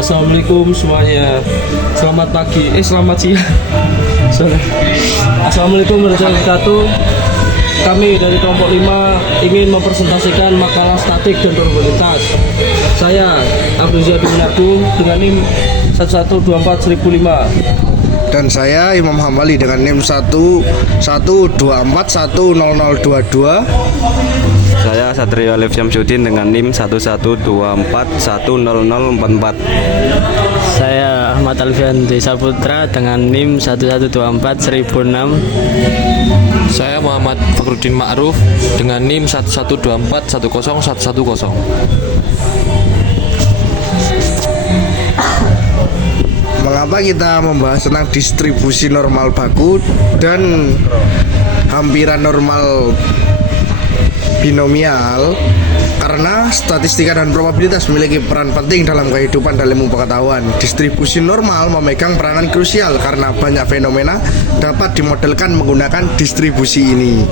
Assalamualaikum semuanya. Selamat pagi, selamat siang. Sorry. Assalamualaikum warahmatullahi wabarakatuh. Kami dari kelompok 5 ingin mempresentasikan makalah statik dan probabilitas. Saya Abdul Zadin Agung dengan NIM 1124005. Dan saya Imam Hambali dengan NIM 112410022. Saya Satrio Alif Syamsuddin dengan NIM 112410044. Saya Ahmad Alfian Desa Putra dengan NIM 1124006. Saya Muhammad Fakhruddin Ma'ruf dengan NIM 112410110. Mengapa kita membahas tentang distribusi normal baku dan hampiran normal binomial? Karena statistika dan probabilitas memiliki peran penting dalam kehidupan dan ilmu pengetahuan. Distribusi normal memegang peranan krusial karena banyak fenomena dapat dimodelkan menggunakan distribusi ini.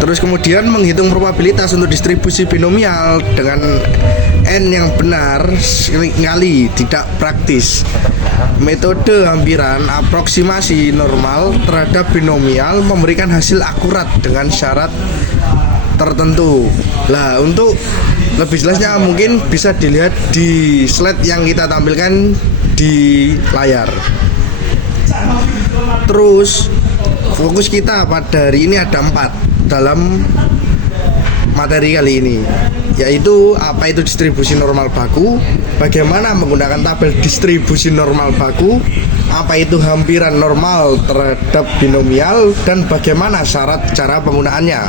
Terus kemudian menghitung probabilitas untuk distribusi binomial dengan N yang benar sekali tidak praktis. Metode hampiran aproksimasi normal terhadap binomial memberikan hasil akurat dengan syarat tertentu. Nah, untuk lebih jelasnya mungkin bisa dilihat di slide yang kita tampilkan di layar. Terus fokus kita pada hari ini ada 4 dalam materi kali ini, yaitu apa itu distribusi normal baku, bagaimana menggunakan tabel distribusi normal baku, apa itu hampiran normal terhadap binomial, dan bagaimana syarat cara penggunaannya,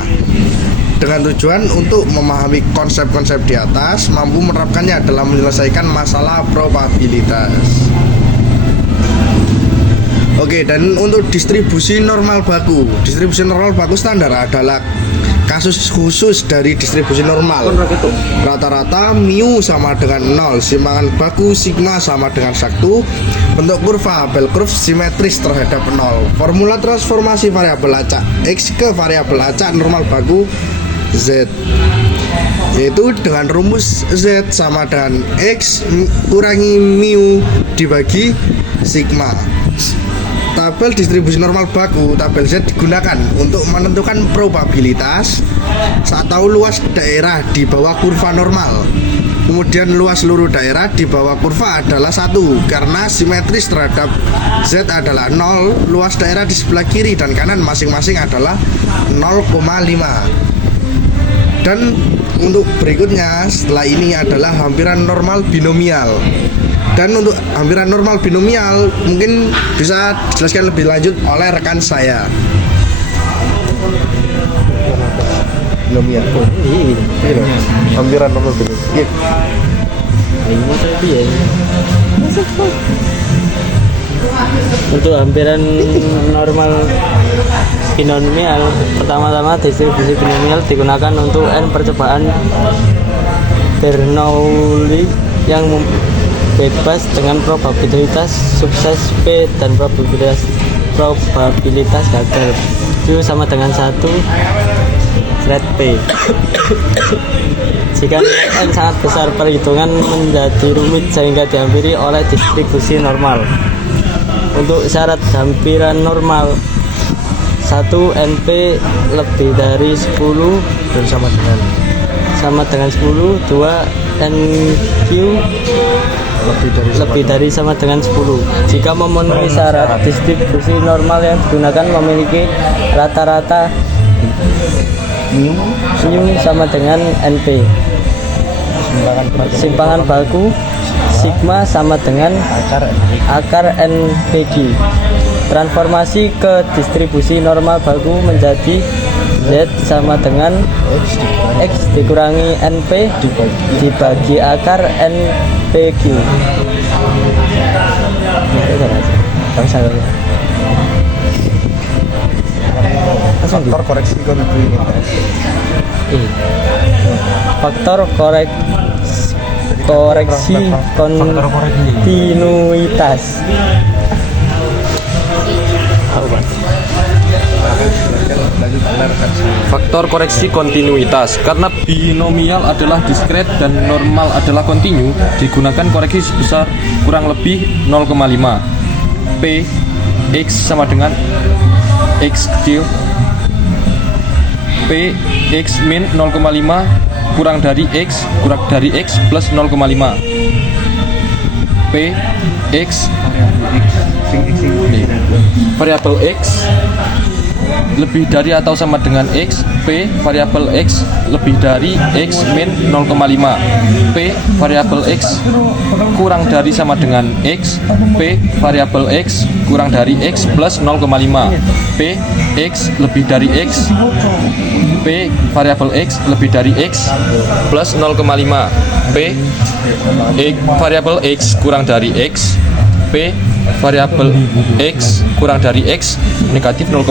dengan tujuan untuk memahami konsep-konsep di atas, mampu menerapkannya dalam menyelesaikan masalah probabilitas. Oke, dan untuk distribusi normal baku standar adalah kasus khusus dari distribusi normal. Rata-rata mu sama dengan 0, simpangan baku sigma sama dengan 1, bentuk kurva bell curve simetris terhadap 0. Formula transformasi variabel acak x ke variabel acak normal baku z, yaitu dengan rumus z sama dengan x kurangi mu dibagi sigma. Tabel distribusi normal baku, tabel Z, digunakan untuk menentukan probabilitas saat tahu luas daerah di bawah kurva normal. Kemudian luas seluruh daerah di bawah kurva adalah 1 karena simetris terhadap Z adalah 0, luas daerah di sebelah kiri dan kanan masing-masing adalah 0,5. Dan untuk berikutnya setelah ini adalah hampiran normal binomial. Dan untuk hampiran normal binomial mungkin bisa dijelaskan lebih lanjut oleh rekan saya. Binomial. Hampiran normal binomial. Untuk hampiran normal binomial, pertama-tama distribusi binomial digunakan untuk N percobaan Bernoulli yang bebas dengan probabilitas sukses P dan probabilitas gagal Q sama dengan 1 flat P. Jika N sangat besar, perhitungan menjadi rumit sehingga dihampiri oleh distribusi normal. Untuk syarat hampiran normal, 1 NP lebih dari 10 dan sama dengan 10, 2 NQ lebih dari sama dengan 10. Jika memenuhi syarat, distribusi normal yang digunakan memiliki rata-rata mu sama dengan NP. Simpangan baku sigma sama dengan akar NPG. Transformasi ke distribusi normal baku menjadi Z sama dengan X dikurangi NP dibagi akar NPQ. Faktor koreksi kontinuitas. Faktor koreksi kontinuitas. Faktor koreksi kontinuitas. Karena binomial adalah diskret dan normal adalah kontinu, digunakan koreksi sebesar kurang lebih 0,5. P X sama dengan X kecil. P X min 0,5 kurang dari X plus 0,5. P X variabel X lebih dari atau sama dengan X. P variabel X lebih dari X min 0,5. P variabel X kurang dari sama dengan X. P variabel X kurang dari X plus 0,5. P X lebih dari X. P variabel X lebih dari X plus 0,5. P variabel X kurang dari X. P variabel X kurang dari X negatif 0,5.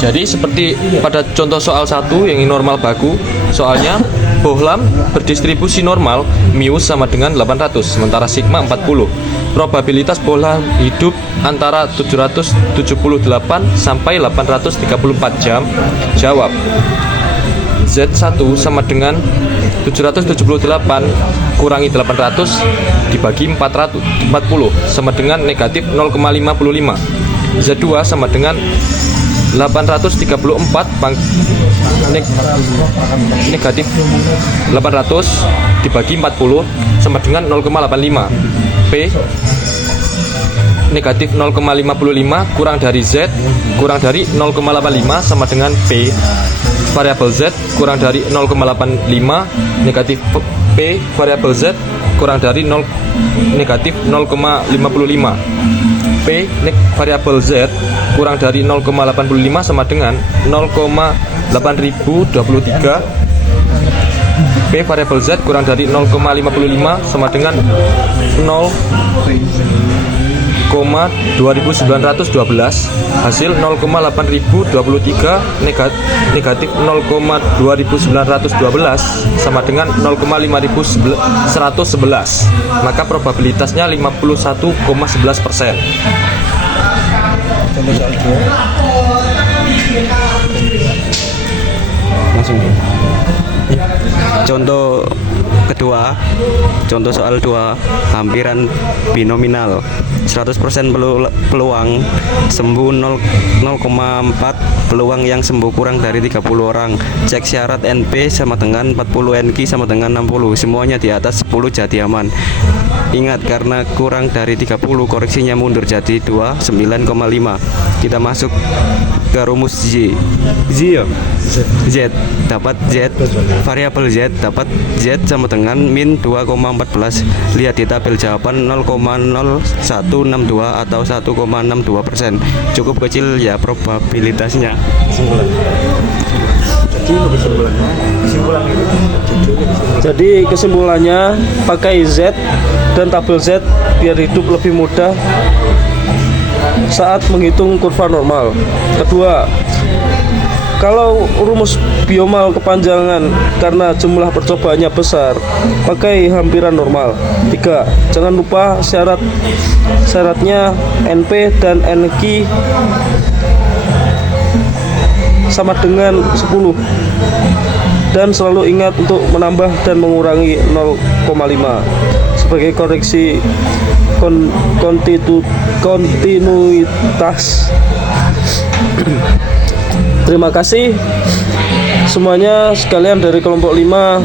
Jadi seperti pada contoh soal 1 yang normal baku, soalnya bohlam berdistribusi normal mu sama dengan 800 sementara sigma 40. Probabilitas bohlam hidup antara 778 sampai 834 jam. Jawab. Z1 sama dengan 778 kurangi 800 dibagi 440 sama dengan negatif 0,55. Z2 sama dengan 834 negatif 800 dibagi 40 sama dengan 0,85. P negatif 0,55 kurang dari Z kurang dari 0,85 sama dengan P variabel Z kurang dari 0,85 negatif P variabel Z kurang dari negatif 0,55. P variabel Z kurang dari 0,85 sama dengan 0,8023. P variabel Z kurang dari 0,55 sama dengan 0,2912. Hasil 0,8023 negatif 0,2912 sama dengan 0,5111. Maka probabilitasnya 51,11%. Langsung. Contoh kedua, contoh soal 2, hampiran binominal. 100% peluang sembuh 0,4 peluang yang sembuh kurang dari 30 orang. Cek syarat NP sama dengan 40, NQ sama dengan 60. Semuanya di atas 10 jadi aman. Ingat, karena kurang dari 30 koreksinya mundur jadi 29,5. Kita masuk ke rumus Z. Z dapat Z variabel Z dapat Z sama dengan min 2,14. Lihat di tabel jawaban 0,0162 atau 1,62%. Cukup kecil ya probabilitasnya. Jadi kesimpulannya pakai Z dan tabel Z biar hidup lebih mudah saat menghitung kurva normal. Kedua, kalau rumus biomal kepanjangan karena jumlah percobaannya besar, pakai hampiran normal. 3. Jangan lupa syaratnya NP dan NQ sama dengan 10. Dan selalu ingat untuk menambah dan mengurangi 0,5 sebagai koreksi kontinuitas. Terima kasih semuanya sekalian dari kelompok 5.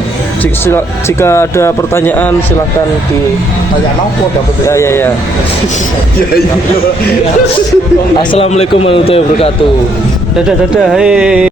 Jika ada pertanyaan silahkan di ya. Assalamualaikum warahmatullahi wabarakatuh. Dadah hei.